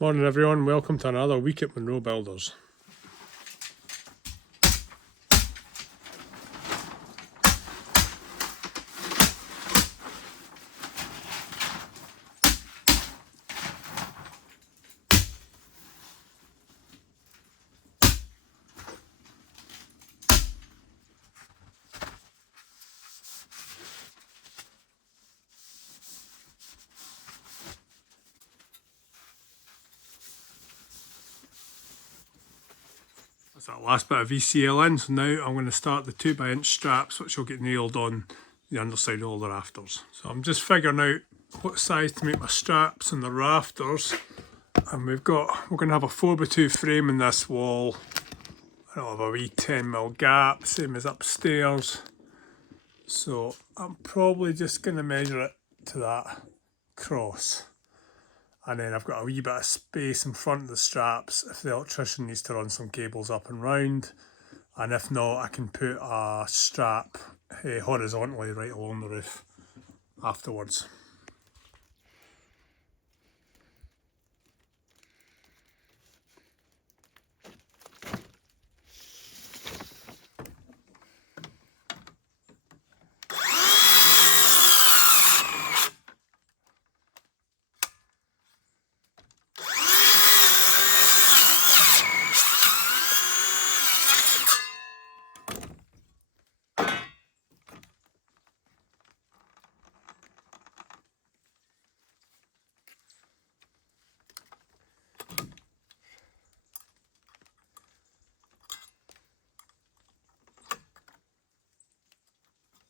Morning everyone, welcome to another week at Monroe Builders. That's that last bit of VCL in, so now I'm going to start the 2x-inch straps which will get nailed on the underside of all the rafters. So I'm just figuring out what size to make my straps and the rafters, and we're going to have a 4x2 frame in this wall. I'll have a wee 10mm gap, same as upstairs, so I'm probably just going to measure it to that cross. And then I've got a wee bit of space in front of the straps if the electrician needs to run some cables up and round. And if not, I can put a strap horizontally right along the roof afterwards.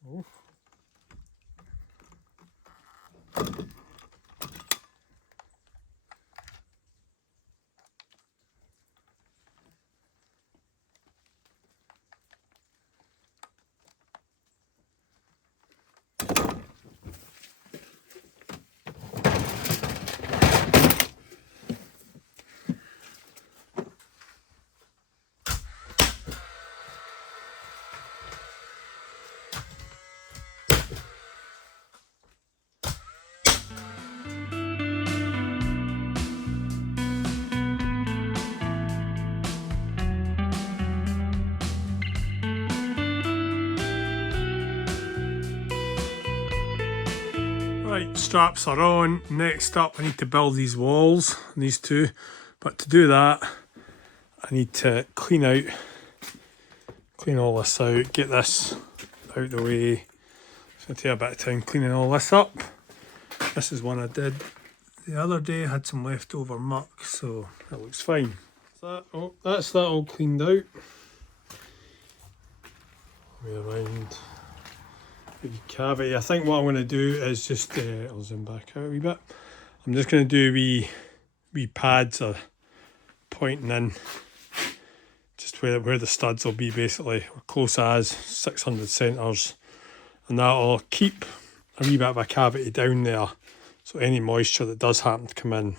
Oh. Right, straps are on. Next up I need to build these walls, these two, but to do that I need to clean all this out, get this out the way. So I'll take a bit of time cleaning all this up. This is one I did the other day, I had some leftover muck, so it looks fine. That's that all cleaned out. Way around the cavity. I think what I'm going to do is just, I'll zoom back out a wee bit. I'm just going to do wee pads pointing in, just where the studs will be basically, or close as 600 centres, and that'll keep a wee bit of a cavity down there, so any moisture that does happen to come in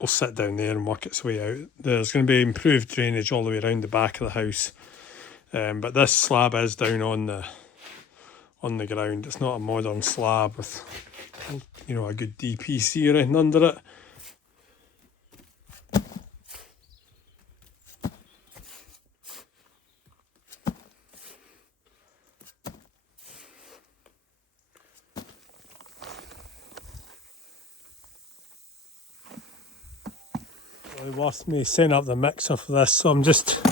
will sit down there and work its way out. There's going to be improved drainage all the way around the back of the house, but this slab is down on the ground. It's not a modern slab with, you know, a good DPC or anything under it. I lost me setting up the mixer for this, so I'm just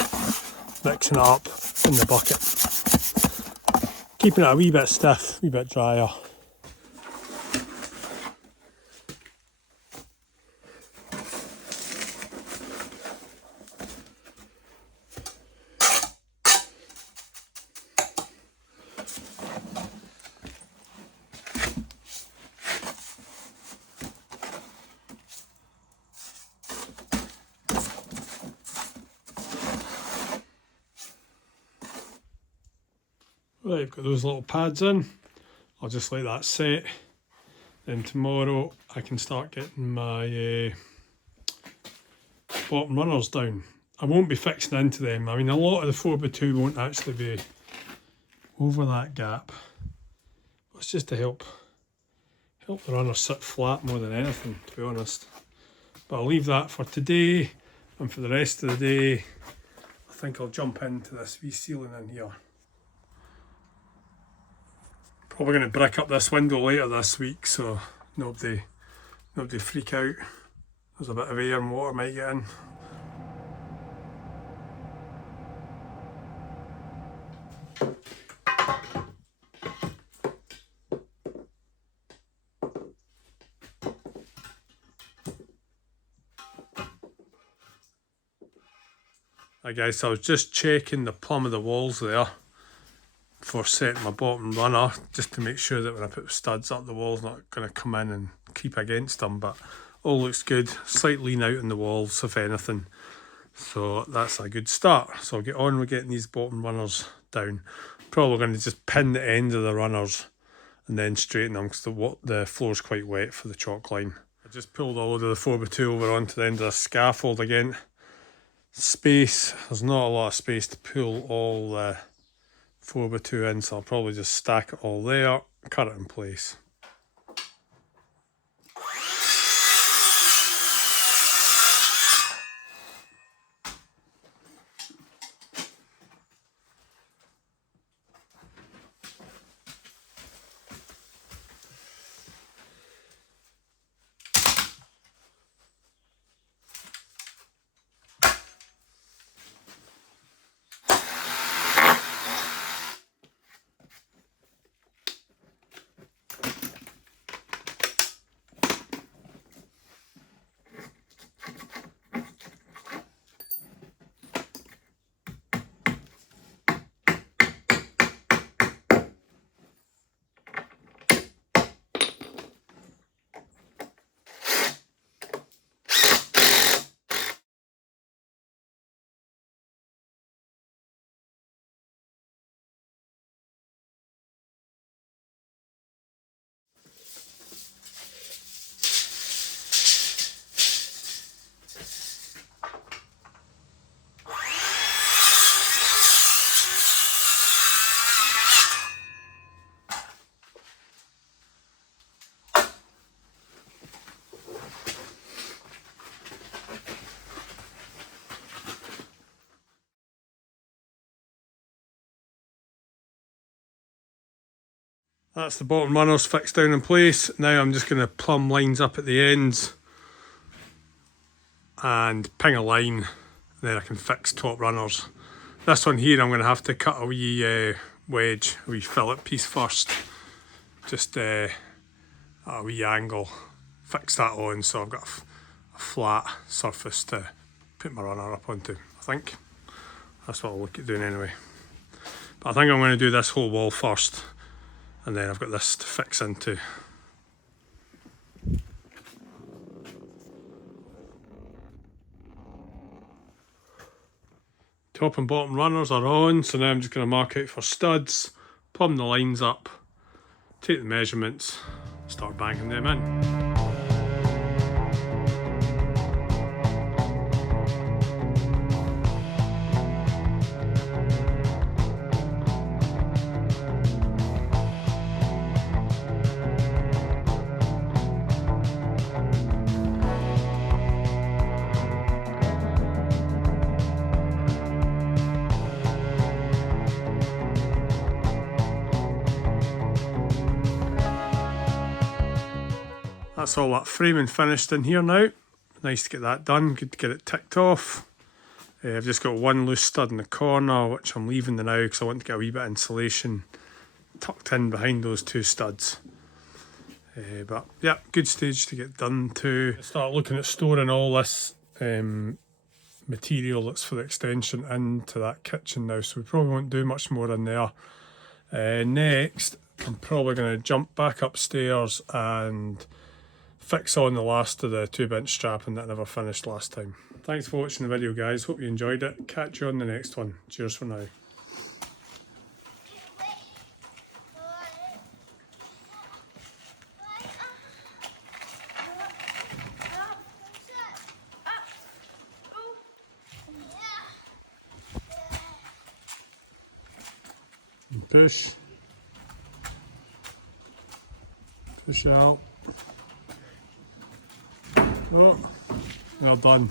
mixing it up in the bucket, keeping it a wee bit stiff, a wee bit drier. Right, I've got those little pads in. I'll just let that set. Then tomorrow I can start getting my bottom runners down. I won't be fixing into them. I mean, a lot of the 4x2 won't actually be over that gap. It's just to help the runners sit flat more than anything, to be honest. But I'll leave that for today, and for the rest of the day I think I'll jump into this wee ceiling in here. Probably going to brick up this window later this week so nobody freak out. There's a bit of air and water might get in. Hi guys, so I was just checking the plumb of the walls there for setting my bottom runner, just to make sure that when I put the studs up, the wall's not going to come in and creep against them, but all looks good. Slight lean out in the walls if anything, so that's a good start. So I'll get on with getting these bottom runners down. Probably going to just pin the ends of the runners and then straighten them because the floor's quite wet for the chalk line. I just pulled a load of the 4x2 over onto the end of the scaffold again. Space, there's not a lot of space to pull all the 4x2 in, so I'll probably just stack it all there, cut it in place. That's the bottom runners fixed down in place. Now I'm just going to plumb lines up at the ends and ping a line, and then I can fix top runners. This one here I'm going to have to cut a wee wedge, a wee fillet piece first, just at a wee angle, fix that on so I've got a flat surface to put my runner up onto. I think that's what I'll look at doing anyway. But I think I'm going to do this whole wall first, and then I've got this to fix into. Top and bottom runners are on, so now I'm just going to mark out for studs, plumb the lines up, take the measurements, start banging them in. That's all that framing finished in here now. Nice to get that done, good to get it ticked off. I've just got one loose stud in the corner, which I'm leaving the now because I want to get a wee bit of insulation tucked in behind those two studs. But yeah, good stage to get done to start looking at storing all this material that's for the extension into that kitchen now, so we probably won't do much more in there. Next, I'm probably going to jump back upstairs and fix on the last of the 2-bench strapping that I never finished last time. Thanks for watching the video guys, hope you enjoyed it. Catch you on the next one. Cheers for now. Push. Push out. Oh. Well done.